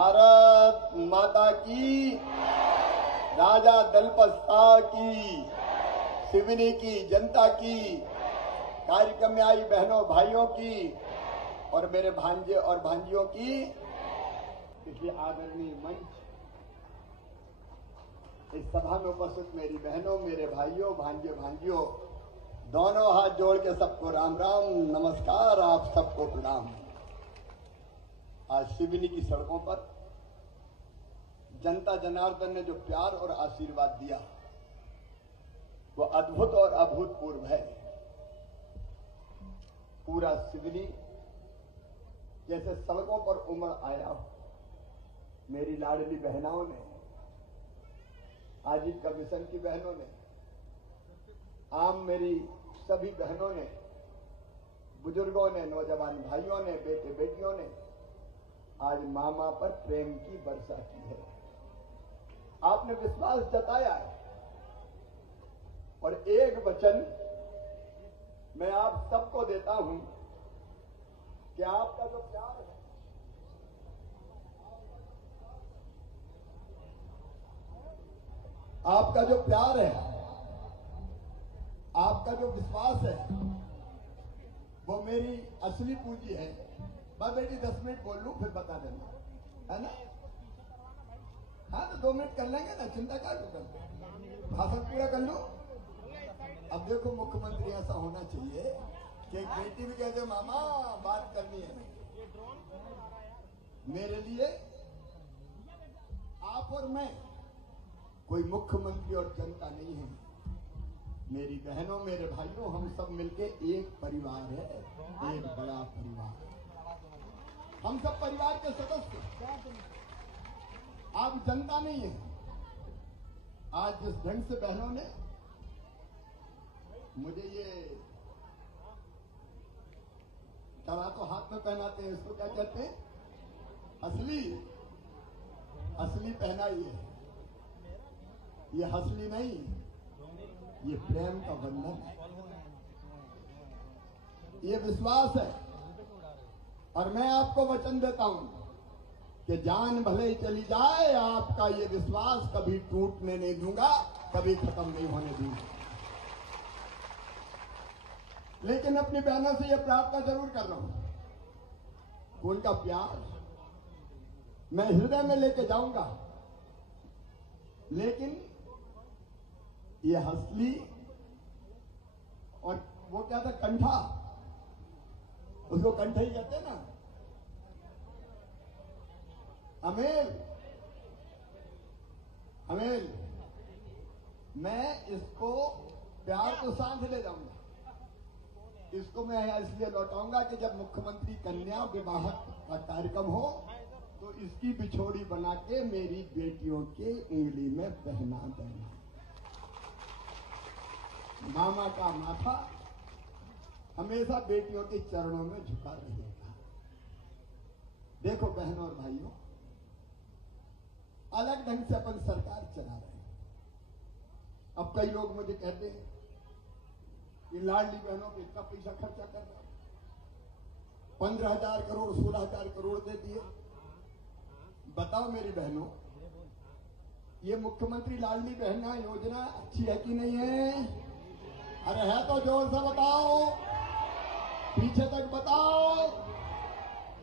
भारत माता की, राजा दलपत शाह की, सिवनी की जनता की, कार्यक्रम में आई बहनों भाइयों की और मेरे भांजे और भांजियों की, इसलिए आदरणीय मंच, इस सभा में उपस्थित मेरी बहनों, मेरे भाइयों, भांजे भांजियों, दोनों हाथ जोड़ के सबको राम राम नमस्कार, आप सबको प्रणाम। आज सिवनी की सड़कों पर जनता जनार्दन ने जो प्यार और आशीर्वाद दिया वो अद्भुत और अभूतपूर्व है। पूरा सिवनी जैसे सड़कों पर उमड़ आया। मेरी लाडली बहनाओं ने, आजीविका मिशन की बहनों ने, आम मेरी सभी बहनों ने, बुजुर्गों ने, नौजवान भाइयों ने, बेटे बेटियों ने आज मामा पर प्रेम की वर्षा की है। आपने विश्वास जताया है और एक वचन मैं आप सबको देता हूं कि आपका जो प्यार है, आपका जो प्यार है, आपका जो विश्वास है, वो मेरी असली पूंजी है। मैं बेटी 10 मिनट बोल लूं फिर बता देना, है ना? हाँ तो 2 मिनट कर लेंगे ना, चिंता क्या करते, भाषण पूरा कर लो। अब देखो मुख्यमंत्री ऐसा होना चाहिए कि एक बेटी भी कहते मामा बात करनी है। मेरे लिए आप और मैं कोई मुख्यमंत्री और जनता नहीं है। मेरी बहनों, मेरे भाइयों, हम सब मिलके एक परिवार है, एक बड़ा परिवार। हम सब परिवार के सदस्य। आप जनता नहीं है। आज जिस ढंग से बहनों ने मुझे ये कड़ा तो हाथ में पहनाते हैं, इसको क्या कहते हैं? असली पहनाई है। ये हसली नहीं, ये प्रेम का बंधन है, ये विश्वास है। और मैं आपको वचन देता हूं कि जान भले ही चली जाए, आपका ये विश्वास कभी टूटने नहीं दूंगा, कभी खत्म नहीं होने दूंगा। लेकिन अपनी बहनों से यह प्रार्थना जरूर कर रहा हूं, उनका प्यार मैं हृदय में लेके जाऊंगा, लेकिन ये हंसली और वो क्या था, कंठा, उसको कंठा ही कहते ना, अमेल, मैं इसको प्यार को साथ ले जाऊंगा। इसको मैं इसलिए लौटाऊंगा कि जब मुख्यमंत्री कन्या विवाह का कार्यक्रम हो तो इसकी बिछोड़ी बना के मेरी बेटियों के उंगली में पहना देना। मामा का माथा हमेशा बेटियों के चरणों में झुका रहेगा। देखो बहनों और भाइयों, अलग ढंग से अपन सरकार चला रहे हैं। अब कई लोग मुझे कहते हैं कि लाडली बहनों पे इतना पैसा खर्चा कर रहे हैं, 15,000 करोड़ 16,000 करोड़ दे दिए। बताओ मेरी बहनों, ये मुख्यमंत्री लाडली बहना योजना अच्छी है कि नहीं है? अरे है तो जोर से बताओ, पीछे तक बताओ।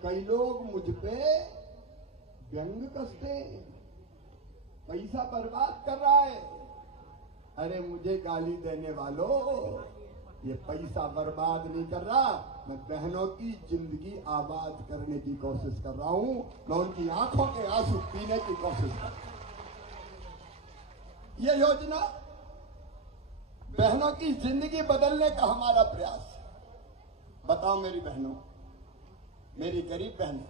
कई लोग मुझ पे व्यंग कसते, पैसा बर्बाद कर रहा है। अरे मुझे गाली देने वालों, ये पैसा बर्बाद नहीं कर रहा, मैं बहनों की जिंदगी आबाद करने की कोशिश कर रहा हूं। मैं उनकी आंखों के आंसू पीने की कोशिश कर रहा हूं। ये योजना बहनों की जिंदगी बदलने का हमारा प्रयास है। बताओ मेरी बहनों, मेरी गरीब बहनों,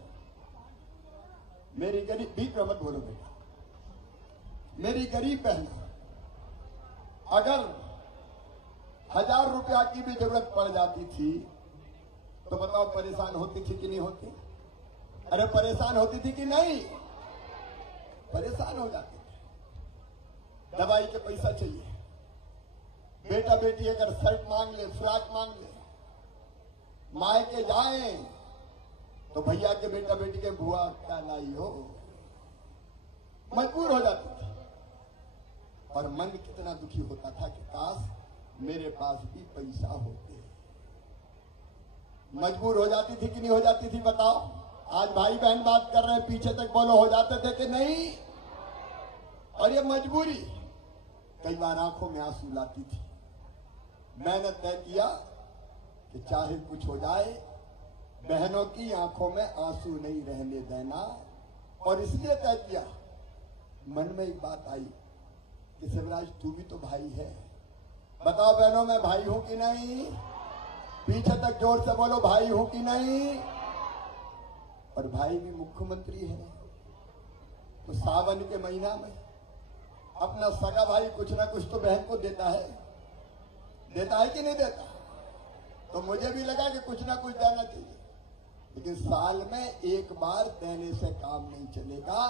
मेरी गरीब, बीच में मत बोलो बेटा, मेरी गरीब बहन, अगर 1000 रुपया की भी जरूरत पड़ जाती थी तो बताओ परेशान होती थी कि नहीं होती? अरे परेशान होती थी कि नहीं? परेशान हो जाती थी। दवाई के पैसा चाहिए, बेटा बेटी अगर शर्ट मांग ले, फ्रॉक मांग ले, मायके जाए तो भैया के बेटा बेटी के बुआ क्या लाई हो, मजबूर हो जाती थी। और मन कितना दुखी होता था कि काश मेरे पास भी पैसा होते। मजबूर हो जाती थी कि नहीं हो जाती थी बताओ? आज भाई बहन बात कर रहे हैं, पीछे तक बोलो, हो जाते थे कि नहीं? और ये मजबूरी कई बार आंखों में आंसू लाती थी। मैंने तय किया कि चाहे कुछ हो जाए, बहनों की आंखों में आंसू नहीं रहने देना। और इसलिए तय किया, मन में एक बात आई कि शिवराज तू भी तो भाई है, बताओ बहनों मैं भाई हूं कि नहीं? पीछे तक जोर से बोलो, भाई हूं कि नहीं? और भाई भी मुख्यमंत्री है, तो सावन के महीना में अपना सगा भाई कुछ ना कुछ तो बहन को देता है कि नहीं देता? तो मुझे भी लगा कि कुछ ना कुछ देना चाहिए, लेकिन साल में एक बार देने से काम नहीं चलेगा।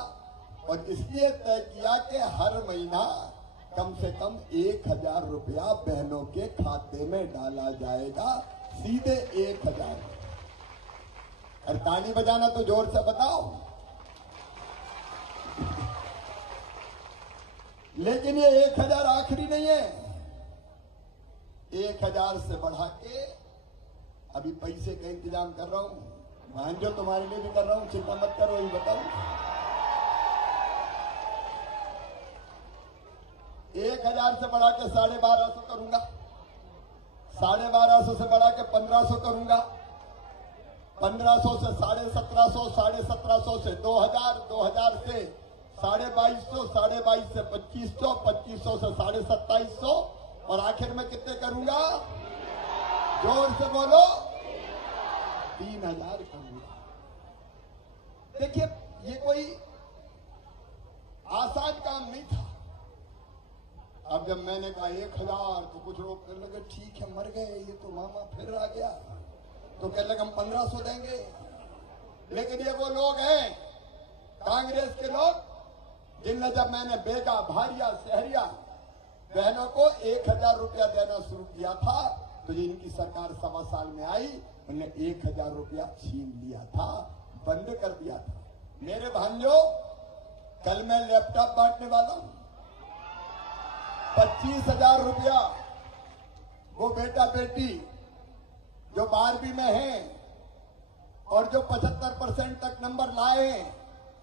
और इसलिए तय किया कि हर महीना कम से कम 1000 रुपया बहनों के खाते में डाला जाएगा, सीधे 1000। और ताली बजाना तो जोर से बताओ। लेकिन ये 1000 आखिरी नहीं है, 1000 से बढ़ा के अभी पैसे का इंतजाम कर रहा हूं। भांजो तुम्हारे लिए भी कर रहा हूं, चिंता मत करो, वही बताऊं। 1000 से बढ़ा के 1250 करूंगा, 1250 से बढ़ा के 1500 करूंगा, 1500 से 1750, 1750 से 2000, 2000 से 2250, 2250 से 2500, 2500 से 2750, और आखिर में कितने करूंगा? जोर से बोलो, 3000 करूंगा। देखिए ये कोई आसान काम नहीं था। अब जब मैंने कहा 1000 तो कुछ लोग कहने लगे ठीक है मर गए, ये तो मामा फिर आ गया, तो कहने लगे हम 1500 देंगे। लेकिन ये वो लोग हैं, कांग्रेस के लोग, जिनने जब मैंने बेगा भारिया शहरिया बहनों को 1000 रुपया देना शुरू किया था, तो ये इनकी सरकार 1.25 साल में आई, उन्हें 1000 रुपया छीन लिया था, बंद कर दिया था। मेरे भांजो, कल मैं लैपटॉप बांटने वाला हूं, 25,000 रुपया वो बेटा बेटी जो 12वीं में हैं और जो 75% तक नंबर लाए,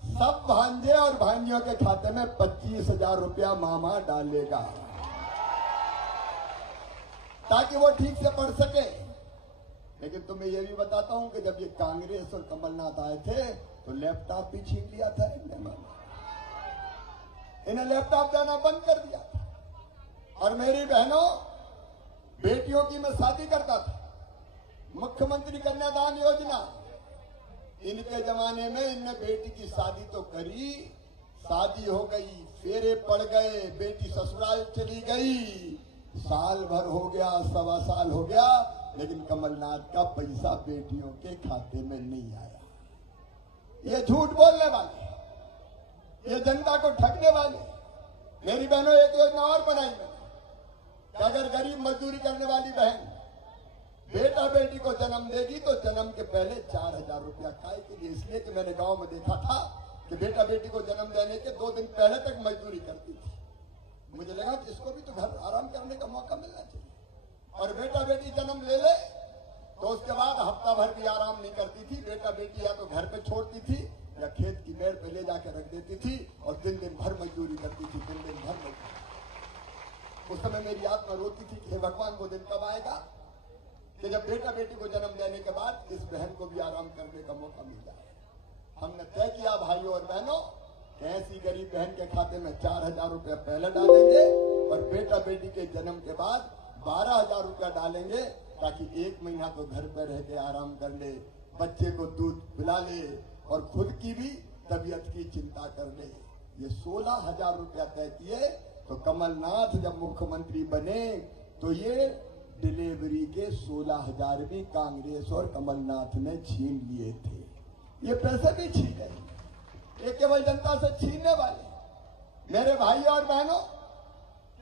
सब भांजे और भांजियों के खाते में 25,000 रुपया मामा डालेगा, ताकि वो ठीक से पढ़ सके। लेकिन तुम्हें यह भी बताता हूं कि जब ये कांग्रेस और कमलनाथ आए थे तो लैपटॉप भी छीन लिया था इन्हें लैपटॉप देना बंद कर दिया था। और मेरी बहनों, बेटियों की मैं शादी करता था, मुख्यमंत्री कन्यादान योजना, इनके जमाने में इनने बेटी की शादी तो करी, शादी हो गई, फेरे पड़ गए, बेटी ससुराल चली गई, साल भर हो गया, 1.25 साल हो गया, लेकिन कमलनाथ का पैसा बेटियों के खाते में नहीं आया। ये झूठ बोलने वाले, ये जनता को ठगने वाले। मेरी बहनों, एक योजना और बनाई मैंने कि अगर गरीब मजदूरी करने वाली बहन बेटा बेटी को जन्म देगी तो जन्म के पहले 4000 रुपया काय के लिए, इसलिए कि मैंने गांव में देखा था कि बेटा बेटी को जन्म देने के 2 दिन पहले तक मजदूरी करती थी। मुझे लगा कि इसको भी तो घर आराम करने का मौका मिलना चाहिए। और बेटा बेटी जन्म ले ले तो उसके बाद हफ्ता भर भी आराम नहीं करती थी। बेटा बेटी या तो घर पे छोड़ती थी या खेत की मेड़ पे ले जाकर रख देती थी और दिन भर मजदूरी करती थी, दिन भर मजदूरी। उस समय मेरी आत्मा रोती थी कि हे भगवान, वो दिन कब आएगा कि जब बेटा बेटी को जन्म देने के बाद इस बहन को भी आराम करने का मौका मिल जाए। हमने तय किया भाइयों और बहनों, ऐसी गरीब बहन के खाते में 4000 रुपया पहले डालेंगे और बेटा बेटी के जन्म के बाद 12000 रुपया डालेंगे, ताकि 1 महीना तो घर पर रह के आराम कर ले, बच्चे को दूध पिला ले और खुद की भी तबीयत की चिंता कर ले। ये 16000 रुपया तय किए। तो कमलनाथ जब मुख्यमंत्री बने तो ये डिलीवरी के 16000 भी कांग्रेस और कमलनाथ ने छीन लिए थे। ये पैसे भी छीन गए, ये केवल जनता से छीनने वाले। मेरे भाइयों और बहनों,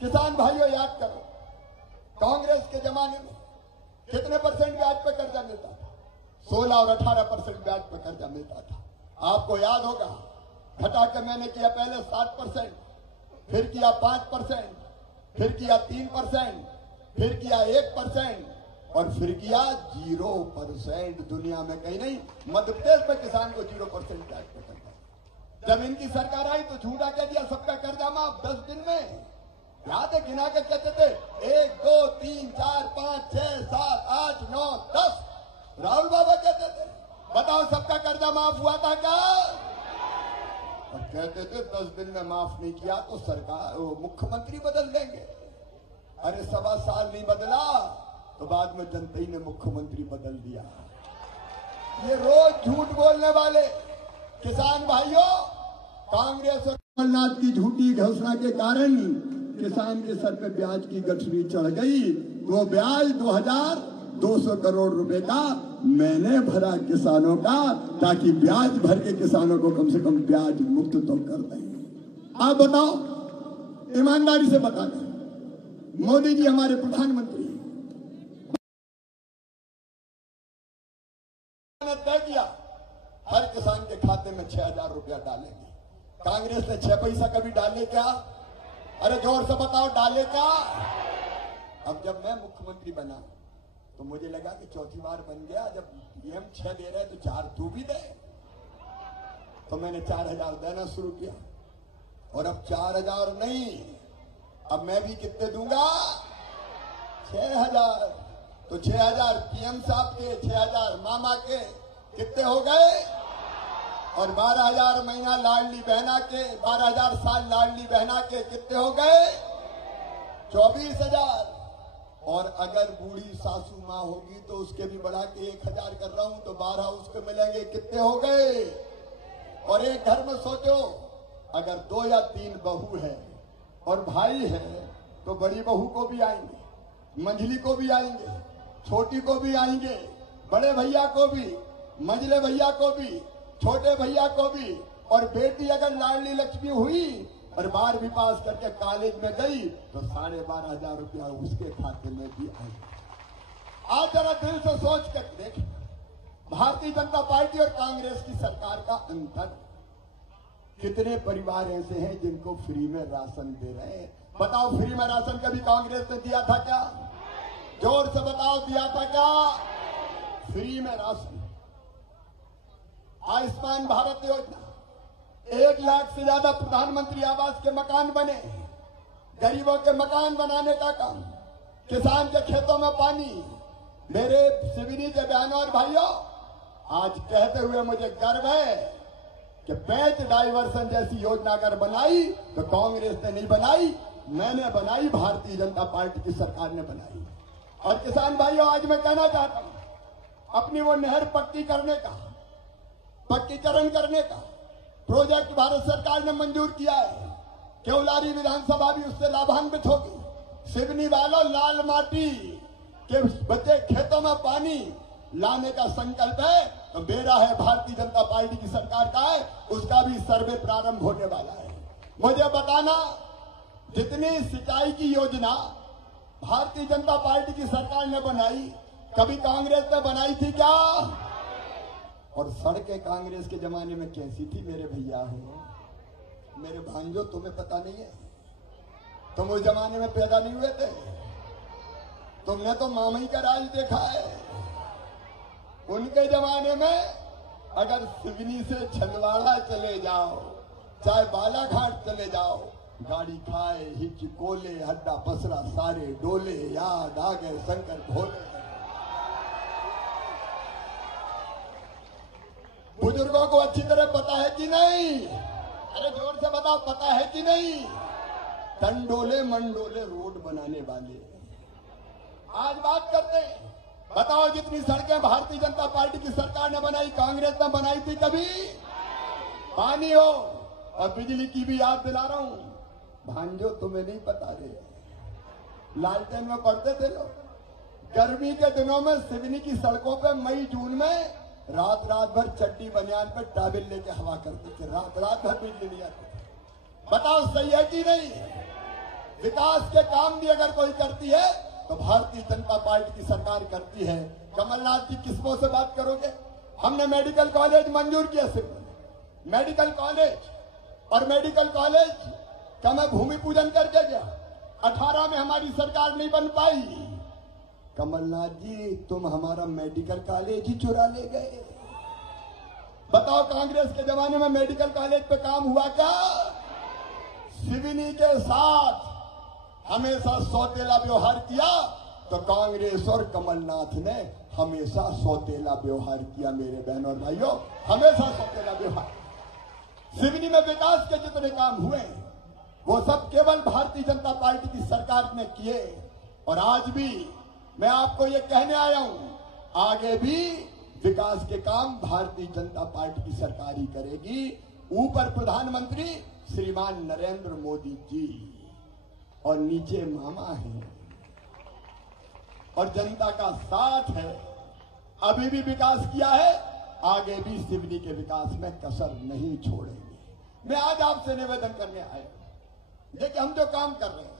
किसान भाइयों, याद करो कांग्रेस के जमाने में कितने % ब्याज पर कर्जा मिलता था? 16 और 18% ब्याज पर कर्जा मिलता था। आपको याद होगा घटा के मैंने किया पहले 7%, फिर किया 5%, फिर किया 3%, फिर किया 1% और फिर किया 0%। दुनिया में कहीं नहीं, मध्य प्रदेश में किसान को 0% टैक्स पे करता है। जब इनकी सरकार आई तो झूठा कह दिया सबका कर्जा माफ 10 दिन में। याद है, गिना के कहते थे 1 2 3 4 5 6 7 8 9 10। राहुल बाबा कहते थे बताओ सबका कर्जा माफ हुआ था क्या? और कहते थे 10 दिन में माफ नहीं किया तो सरकार मुख्यमंत्री बदल देंगे। अरे 1.25 साल नहीं बदला तो बाद में जनता ही ने मुख्यमंत्री बदल दिया। ये रोज झूठ बोलने वाले किसान भाइयों, कांग्रेस और कमलनाथ की झूठी घोषणा के कारण किसान के सर पे ब्याज की गठरी चढ़ गई। वो ब्याज 2200 करोड़ रुपए का मैंने भरा किसानों का, ताकि ब्याज भर के किसानों को कम से कम ब्याज मुक्त तो कर दें। आप बताओ, ईमानदारी से बता दें, मोदी जी हमारे प्रधानमंत्री ने तय किया हर किसान के खाते में 6000 रुपया डालेंगे। कांग्रेस ने 6 पैसा कभी डाले क्या? अरे जोर से बताओ, डाले क्या? अब जब मैं मुख्यमंत्री बना तो मुझे लगा कि चौथी बार बन गया, जब पीएम 6 दे रहे तो 4 तू भी दे। तो मैंने 4000 देना शुरू किया और अब 4000 नहीं, अब मैं भी कितने दूंगा? 6000। तो 6000 पीएम साहब के, 6000 मामा के, कितने हो गए? और 12000 महीना लाडली बहना के, 12000 साल लाडली बहना के, कितने हो गए? 24000। और अगर बूढ़ी सासू माँ होगी तो उसके भी बढ़ा के 1000 कर रहा हूं तो 12 उसको मिलेंगे, कितने हो गए? और एक घर में सोचो, अगर 2 या 3 बहू है और भाई है तो बड़ी बहू को भी आएंगे, मंझली को भी आएंगे, छोटी को भी आएंगे, बड़े भैया को भी, मंझले भैया को भी, छोटे भैया को भी। और बेटी अगर लाडली लक्ष्मी हुई और 12वीं पास करके कॉलेज में गई तो 12,500 रुपया उसके खाते में भी आएगा। आज जरा दिल से सोच कर देख, भारतीय जनता पार्टी और कांग्रेस की सरकार का अंतर। कितने परिवार ऐसे हैं जिनको फ्री में राशन दे रहे हैं? बताओ, फ्री में राशन कभी कांग्रेस ने दिया था क्या? जोर से बताओ, दिया था क्या? फ्री में राशन। आयुष्मान भारत योजना, 1 लाख से ज्यादा प्रधानमंत्री आवास के मकान बने, गरीबों के मकान बनाने का काम, किसान के खेतों में पानी। मेरे सिवनी के बहनों और भाइयों, आज कहते हुए मुझे गर्व है कि पेच डाइवर्सन जैसी योजना अगर बनाई तो कांग्रेस ने नहीं बनाई, मैंने बनाई, भारतीय जनता पार्टी की सरकार ने बनाई। और किसान भाइयों, आज मैं कहना चाहता हूं, अपनी वो नहर पक्की करने का, पक्कीकरण करने का प्रोजेक्ट भारत सरकार ने मंजूर किया है। केवलारी विधानसभा भी उससे लाभान्वित होगी। सिवनी वालों, लाल माटी के बचे खेतों में पानी लाने का संकल्प है तो मेरा है, भारतीय जनता पार्टी की सरकार का है, उसका भी सर्वे प्रारंभ होने वाला है। मुझे बताना, जितनी सिंचाई की योजना भारतीय जनता पार्टी की सरकार ने बनाई, कभी कांग्रेस ने बनाई थी क्या? और सड़कें कांग्रेस के जमाने में कैसी थी मेरे भैया हो, मेरे भांजो, तुम्हें पता नहीं है? तुम उस जमाने में पैदा नहीं हुए थे, तुमने तो मामई का राज देखा है। उनके जमाने में अगर सिवनी से छिंदवाड़ा चले जाओ, चाहे बालाघाट चले जाओ, गाड़ी खाए हिचकोले, हड्डा पसरा सारे डोले, याद आ गए शंकर भोले। बुजुर्गों को अच्छी तरह पता है कि नहीं? अरे जोर से बताओ, पता है कि नहीं? टंडोले मंडोले रोड बनाने वाले आज बात करते हैं। बताओ, जितनी सड़कें भारतीय जनता पार्टी की सरकार ने बनाई, कांग्रेस ने बनाई थी कभी? पानी हो और बिजली की भी याद दिला रहा हूं, भांजो तुम्हें नहीं पता रे, लालटेन में पढ़ते थे लोग। गर्मी के दिनों में सिवनी की सड़कों पे मई जून में रात रात भर चड्डी बनियान पे टाबिल लेके हवा करते थे, रात रात भर बिजली नहीं आती थी। बताओ, सही है कि नहीं? विकास के काम भी अगर कोई करती है तो भारतीय जनता पार्टी की सरकार करती है। कमलनाथ की किस्मों से बात करोगे? हमने मेडिकल कॉलेज मंजूर किया, सिर्फ मेडिकल कॉलेज और मेडिकल कॉलेज का मैं भूमि पूजन करके गया। 18 में हमारी सरकार नहीं बन पाई। कमलनाथ जी, तुम हमारा मेडिकल कॉलेज ही चुरा ले गए। बताओ, कांग्रेस के जमाने में मेडिकल कॉलेज पे काम हुआ क्या? सिवनी के साथ हमेशा सौतेला व्यवहार किया, तो कांग्रेस और कमलनाथ ने हमेशा सौतेला व्यवहार किया। मेरे बहनों और भाइयों, हमेशा सौतेला व्यवहार। सिवनी में विकास के जितने काम हुए वो सब केवल भारतीय जनता पार्टी की सरकार ने किए। और आज भी मैं आपको ये कहने आया हूं, आगे भी विकास के काम भारतीय जनता पार्टी की सरकार ही करेगी। ऊपर प्रधानमंत्री श्रीमान नरेंद्र मोदी जी और नीचे मामा हैं और जनता का साथ है। अभी भी विकास किया है, आगे भी सिवनी के विकास में कसर नहीं छोड़ेंगे। मैं आज आपसे निवेदन करने आया, देखिए हम जो काम कर रहे हैं,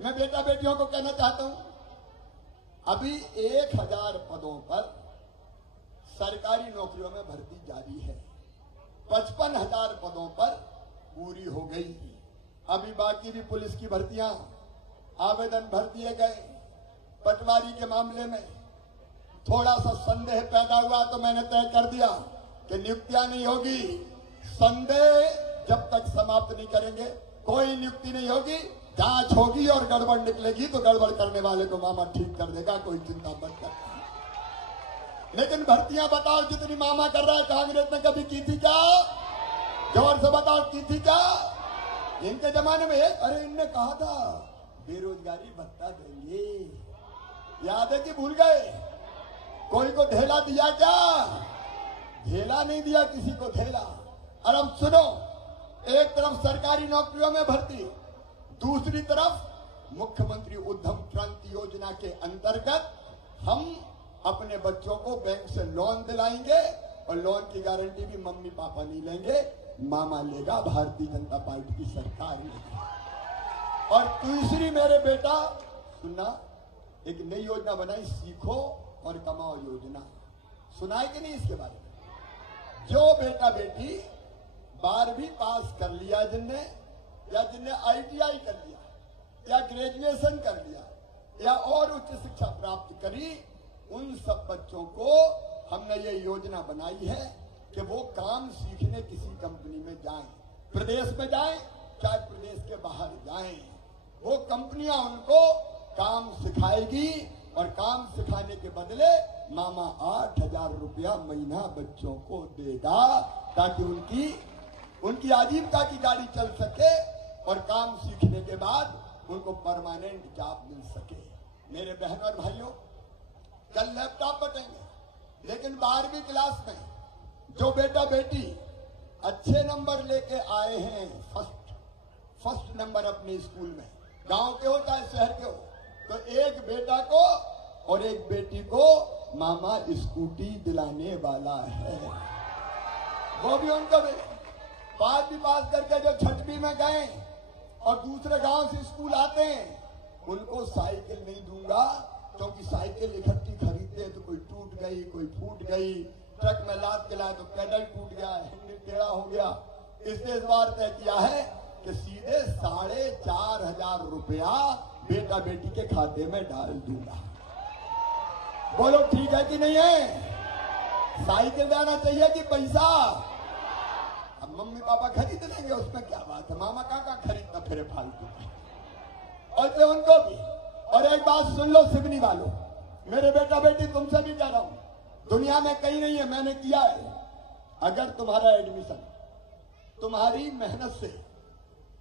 मैं बेटा बेटियों को कहना चाहता हूं, अभी 1000 पदों पर सरकारी नौकरियों में भर्ती जारी है। 55,000 पदों पर पूरी हो गई। अभी बाकी भी पुलिस की भर्तियां आवेदन भर दिए गए। पटवारी के मामले में थोड़ा सा संदेह पैदा हुआ तो मैंने तय कर दिया कि नियुक्तियां नहीं होगी। संदेह जब तक समाप्त नहीं करेंगे कोई नियुक्ति नहीं होगी। जांच होगी और गड़बड़ निकलेगी तो गड़बड़ करने वाले को मामा ठीक कर देगा, कोई चिंता मत कर। लेकिन भर्तियां बताओ, जितनी मामा कर रहा है कांग्रेस ने कभी की थी क्या? जोर से बताओ, की थी क्या? इनके जमाने में अरे इनने कहा था बेरोजगारी भत्ता देंगे, याद है कि भूल गए? कोई को ढेला दिया क्या? ढेला नहीं दिया किसी को, ढेला। और अब सुनो, एक तरफ सरकारी नौकरियों में भर्ती, दूसरी तरफ मुख्यमंत्री उद्यम क्रांति योजना के अंतर्गत हम अपने बच्चों को बैंक से लोन दिलाएंगे और लोन की गारंटी भी मम्मी पापा नहीं लेंगे, मामा लेगा, भारतीय जनता पार्टी की सरकार लेगी। और तीसरी, मेरे बेटा सुनना, एक नई योजना बनाई, सीखो और कमाओ योजना। सुना है कि नहीं इसके बारे में? जो बेटा बेटी 12वीं पास कर लिया जिनने, या जिनने ITI कर लिया या ग्रेजुएशन कर लिया या और उच्च शिक्षा प्राप्त करी, उन सब बच्चों को हमने ये योजना बनाई है कि वो काम सीखने किसी कंपनी में जाएं, प्रदेश में जाएं चाहे प्रदेश के बाहर जाएं, वो कंपनियां उनको काम सिखाएगी और काम सिखाने के बदले मामा 8,000 रुपया महीना बच्चों को देगा, ताकि उनकी आजीविका की गाड़ी चल सके और काम सीखने के बाद उनको परमानेंट जॉब मिल सके। मेरे बहन और भाइयों, कल लैपटॉप बटेंगे, लेकिन 12वीं क्लास में जो बेटा बेटी अच्छे नंबर लेके आए हैं, फर्स्ट नंबर अपने स्कूल में, गांव के हो चाहे शहर के हो, तो एक बेटा को और एक बेटी को मामा स्कूटी दिलाने वाला है। वो भी उनको 5वीं पास करके जो 6वीं में गए और दूसरे गांव से स्कूल आते हैं, उनको साइकिल नहीं दूंगा, क्योंकि साइकिल इकट्ठी खरीदते हैं तो कोई टूट गई, कोई फूट गई, ट्रक में लाद के लाए तो पेडल टूट गया, हैंडल टेढ़ा हो गया। इसलिए इस बार तय किया है कि सीधे 4,500 रुपया बेटा बेटी के खाते में डाल दूंगा। बोलो ठीक है कि नहीं है? साइकिल देना चाहिए कि पैसा? अब मम्मी पापा खरीद लेंगे, उसमें क्या बात है, मामा कहाँ खरीदता फिरे फालतू। और उनको भी। और एक बात सुन लो सिवनी वालों, मेरे बेटा बेटी तुमसे भी कह रहा हूं, दुनिया में कहीं नहीं है, मैंने किया है। अगर तुम्हारा एडमिशन तुम्हारी मेहनत से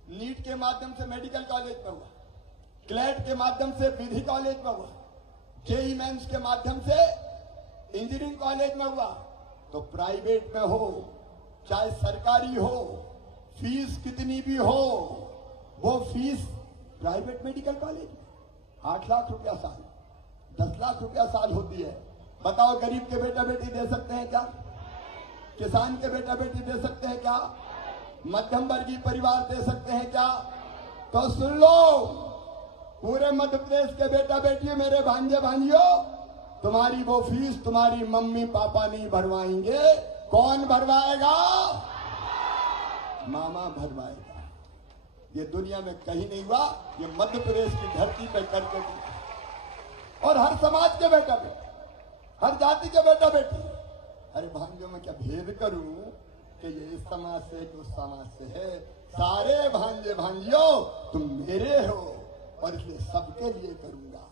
नीट के माध्यम से मेडिकल कॉलेज में हुआ, क्लैट के माध्यम से विधि कॉलेज में हुआ, जेईई मेंस के माध्यम से इंजीनियरिंग कॉलेज में हुआ, तो प्राइवेट में हो चाहे सरकारी हो, फीस कितनी भी हो, वो फीस प्राइवेट मेडिकल कॉलेज में 8 लाख रुपया साल, 10 लाख रुपया साल होती है। बताओ, गरीब के बेटा बेटी दे सकते हैं क्या? किसान के बेटा बेटी दे सकते हैं क्या? मध्यम वर्गीय परिवार दे सकते हैं क्या? तो सुन लो, पूरे मध्य प्रदेश के बेटा बेटी, मेरे भांजे भांजियों, तुम्हारी वो फीस तुम्हारी मम्मी पापा नहीं भरवाएंगे। कौन भरवाएगा? मामा भरवाएगा। ये दुनिया में कहीं नहीं हुआ, ये मध्य प्रदेश की धरती पर करके दिया। और हर समाज के बेटा बेटी, हर जाति के बेटा बेटी। अरे भांजों में क्या भेद करूं कि ये इस समाज से कि उस समाज से है? सारे भांजे भांजियों तुम मेरे हो और इसलिए सबके लिए करूंगा।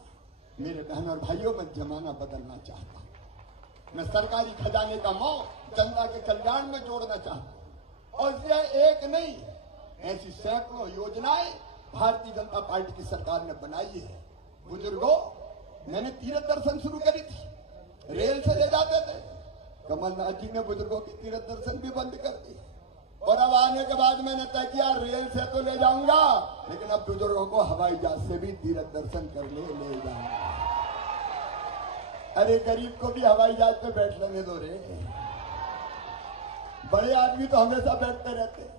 मेरे बहन और भाइयों, मैं जमाना बदलना चाहता हूं। मैं सरकारी खजाने का मोह जनता के कल्याण में जोड़ना चाहता हूं। और इसलिए एक नहीं, ऐसी सैकड़ों योजनाएं भारतीय जनता पार्टी की सरकार ने बनाई है। बुजुर्गों, मैंने तीर्थ दर्शन शुरू करी थी, रेल से ले जाते थे। कमलनाथ जी ने बुजुर्गों की तीर्थ दर्शन भी बंद कर दी। और अब आने के बाद मैंने तय किया, रेल से तो ले जाऊंगा, लेकिन अब बुजुर्गों को हवाई जहाज से भी तीर्थ दर्शन करने ले जाऊंगा। अरे गरीब को भी हवाई जहाज पे बैठ लेने दो रे। बड़े आदमी तो हमेशा बैठते रहते।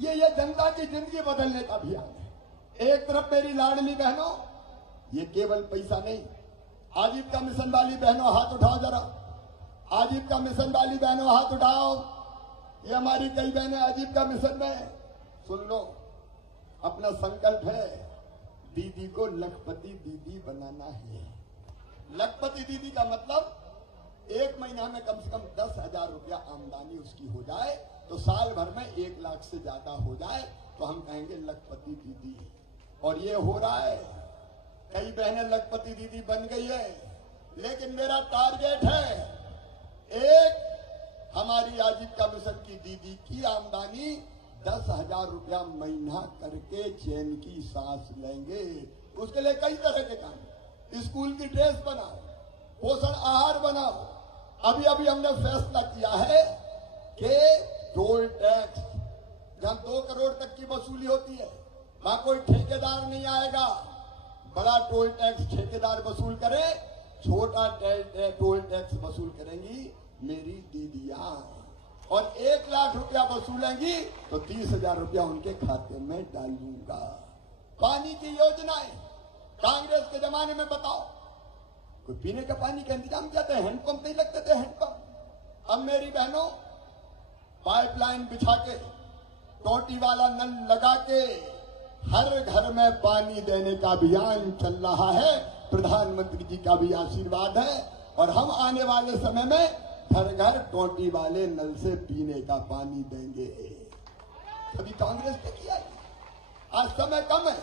ये जनता की जिंदगी बदलने का अभियान है। एक तरफ मेरी लाडली बहनों, ये केवल पैसा नहीं। आजीविका मिशन वाली बहनों हाथ उठाओ जरा। आजीविका मिशन वाली बहनों हाथ उठाओ। ये हमारी कई बहनें आजीविका मिशन में। सुन लो, अपना संकल्प है, दीदी को लखपति दीदी बनाना है। लखपति दीदी का मतलब एक महीना में कम से कम 10,000 रुपया आमदनी उसकी हो जाए, तो साल भर में 1 लाख से ज्यादा हो जाए तो हम कहेंगे लखपति दीदी। और ये हो रहा है। कई बहनें लखपति दीदी बन गई है, लेकिन मेरा टारगेट है, एक हमारी आजीविका मिशन की दीदी की आमदनी 10,000 रुपया महीना करके चैन की सांस लेंगे। उसके लिए कई तरह के काम, स्कूल की ड्रेस बनाओ, पोषण आहार बनाओ। अभी अभी हमने फैसला किया है कि टोल टैक्स, जहां 2 करोड़ तक की वसूली होती है, वहां कोई ठेकेदार नहीं आएगा। बड़ा टोल टैक्स ठेकेदार वसूल करे, छोटा टोल टैक्स वसूल करेंगी मेरी दीदियां। और 1 लाख रुपया वसूलेंगी तो 30,000 रुपया उनके खाते में डालूंगा। पानी की योजनाएं, कांग्रेस के जमाने में बताओ, कोई पीने का पानी का इंतजाम किया था? हैंडपंप नहीं लगते थे, हैंडपंप। अब मेरी बहनों, पाइपलाइन बिछा के, टोटी वाला नल लगा के हर घर में पानी देने का अभियान चल रहा है। प्रधानमंत्री जी का भी आशीर्वाद है। और हम आने वाले समय में घर घर टोटी वाले नल से पीने का पानी देंगे। कभी कांग्रेस ने किया? आज समय कम है।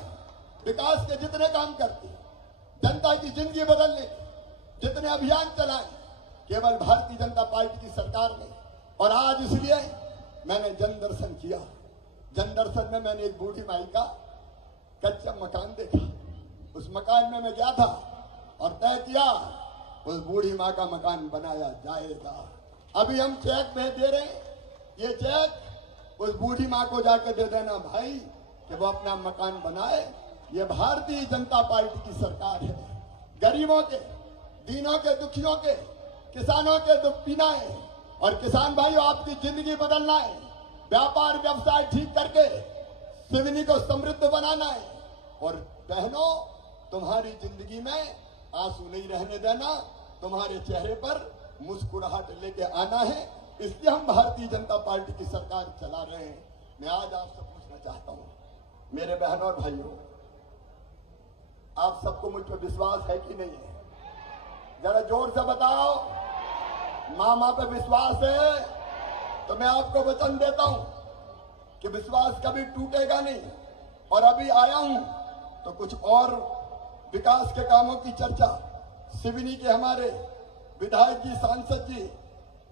विकास के जितने काम करते, जनता की जिंदगी बदलने जितने अभियान चलाए, केवल भारतीय जनता पार्टी की सरकार ने। और आज इसलिए मैंने जन दर्शन किया। जन दर्शन में मैंने एक बूढ़ी माई का कच्चा मकान देखा। उस मकान में मैं गया था और तय किया उस बूढ़ी माँ का मकान बनाया जाएगा। अभी हम चेक में दे रहे हैं। ये चेक उस बूढ़ी माँ को जाकर दे देना भाई, कि वो अपना मकान बनाए। ये भारतीय जनता पार्टी की सरकार है। गरीबों के, दीनों के, दुखियों के, किसानों के दुख पीना है। और किसान भाइयों, आपकी जिंदगी बदलना है। व्यापार व्यवसाय ठीक करके सिवनी को समृद्ध बनाना है। और बहनों, तुम्हारी जिंदगी में आंसू नहीं रहने देना, तुम्हारे चेहरे पर मुस्कुराहट लेके आना है। इसलिए हम भारतीय जनता पार्टी की सरकार चला रहे हैं। मैं आज आपसे पूछना चाहता हूं, मेरे बहनों और भाइयों, आप सबको मुझ पर विश्वास है कि नहीं है? जरा जोर से बताओ। मामा पे विश्वास है? तो मैं आपको वचन देता हूं कि विश्वास कभी टूटेगा नहीं। और अभी आया हूं तो कुछ और विकास के कामों की चर्चा सिवनी के हमारे विधायक जी, सांसद जी,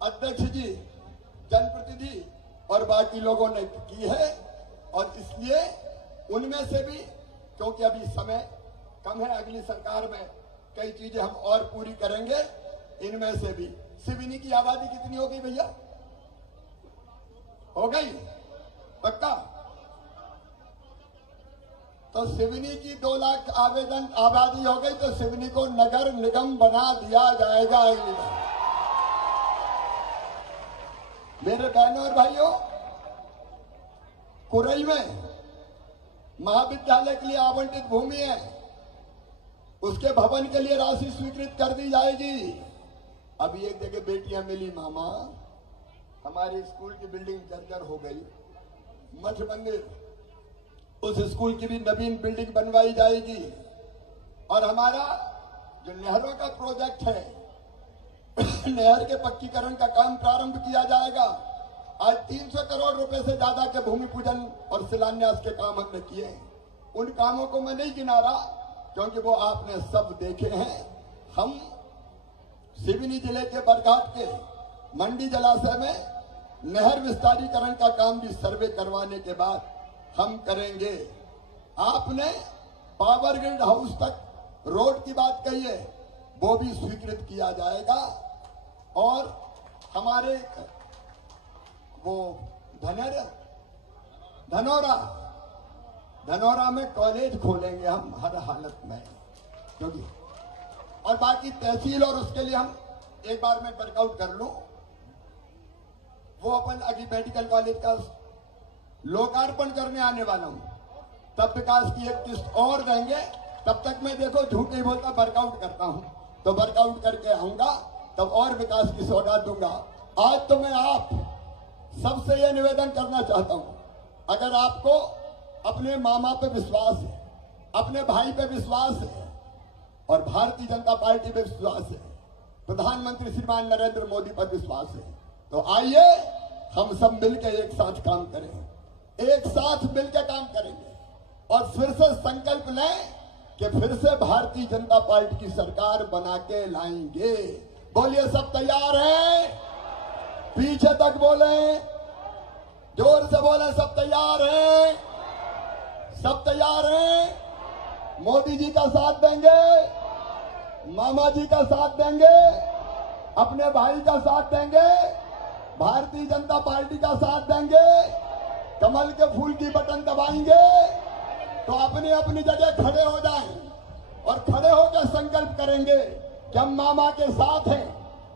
अध्यक्ष जी, जनप्रतिनिधि और बाकी लोगों ने की है। और इसलिए उनमें से भी, क्योंकि अभी समय कम है, अगली सरकार में कई चीजें हम और पूरी करेंगे। इनमें से भी सिवनी की आबादी कितनी हो गई भैया? हो गई पक्का? तो सिवनी की 2 लाख आवेदन आबादी हो गई, तो सिवनी को नगर निगम बना दिया जाएगा। मेरे बहनों और भाइयों, कुरई में महाविद्यालय के लिए आवंटित भूमि है, उसके भवन के लिए राशि स्वीकृत कर दी जाएगी। अभी एक जगह बेटियां मिली, मामा हमारे स्कूल की बिल्डिंग जर्जर हो गई, मठ मंदिर, उस स्कूल की भी नवीन बिल्डिंग बनवाई जाएगी। और हमारा जो नहरों का प्रोजेक्ट है, नहर के पक्कीकरण का काम प्रारंभ किया जाएगा। आज 300 करोड़ रुपए से ज्यादा के भूमि पूजन और शिलान्यास के काम हमने किए हैं। उन कामों को मैं नहीं गिना रहा क्योंकि वो आपने सब देखे हैं। हम सिवनी जिले के बरघाट के मंडी जलाशय में नहर विस्तारीकरण का काम भी सर्वे करवाने के बाद हम करेंगे। आपने पावर ग्रिड हाउस तक रोड की बात कही है, वो भी स्वीकृत किया जाएगा। और हमारे वो धनौरा में कॉलेज खोलेंगे हम हर हालत में, क्योंकि और बाकी तहसील और उसके लिए हम एक बार में वर्कआउट कर लूं। वो अपन अभी मेडिकल कॉलेज का लोकार्पण करने आने वाला हूं, तब विकास की एक किस्त और देंगे। तब तक मैं देखो झूठ नहीं बोलता, वर्कआउट करता हूं, तो वर्कआउट करके आऊंगा तब और विकास की सौगात दूंगा। आज तो मैं आप सबसे यह निवेदन करना चाहता हूं, अगर आपको अपने मामा पे विश्वास है, अपने भाई पे विश्वास है और भारतीय जनता पार्टी पे विश्वास है, प्रधानमंत्री श्रीमान नरेंद्र मोदी पर विश्वास है, तो आइए हम सब मिलकर एक साथ काम करें, एक साथ मिलकर काम करेंगे और फिर से संकल्प लें कि फिर से भारतीय जनता पार्टी की सरकार बना के लाएंगे। बोलिए, सब तैयार हैं? पीछे तक बोले, जोर से बोले, सब तैयार हैं? सब तैयार हैं? मोदी जी का साथ देंगे, मामा जी का साथ देंगे, अपने भाई का साथ देंगे, भारतीय जनता पार्टी का साथ देंगे, कमल के फूल की बटन दबाएंगे। तो अपनी अपनी जगह खड़े हो जाएं और खड़े होकर संकल्प करेंगे कि हम मामा के साथ हैं,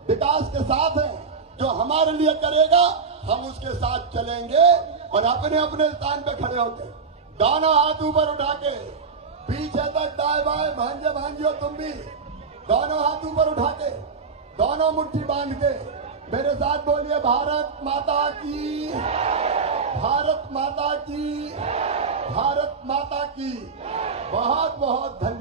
विकास के साथ हैं, जो हमारे लिए करेगा हम उसके साथ चलेंगे। और अपने अपने स्थान पे खड़े होकर दोनों हाथ ऊपर उठा के पीछे तक दाएं बाएं, भांजे भांजियो तुम भी दोनों हाथ ऊपर उठा के, दोनों मुट्ठी बांध के मेरे साथ बोलिए, भारत माता की, भारत माता की, भारत माता की। बहुत बहुत धन्यवाद।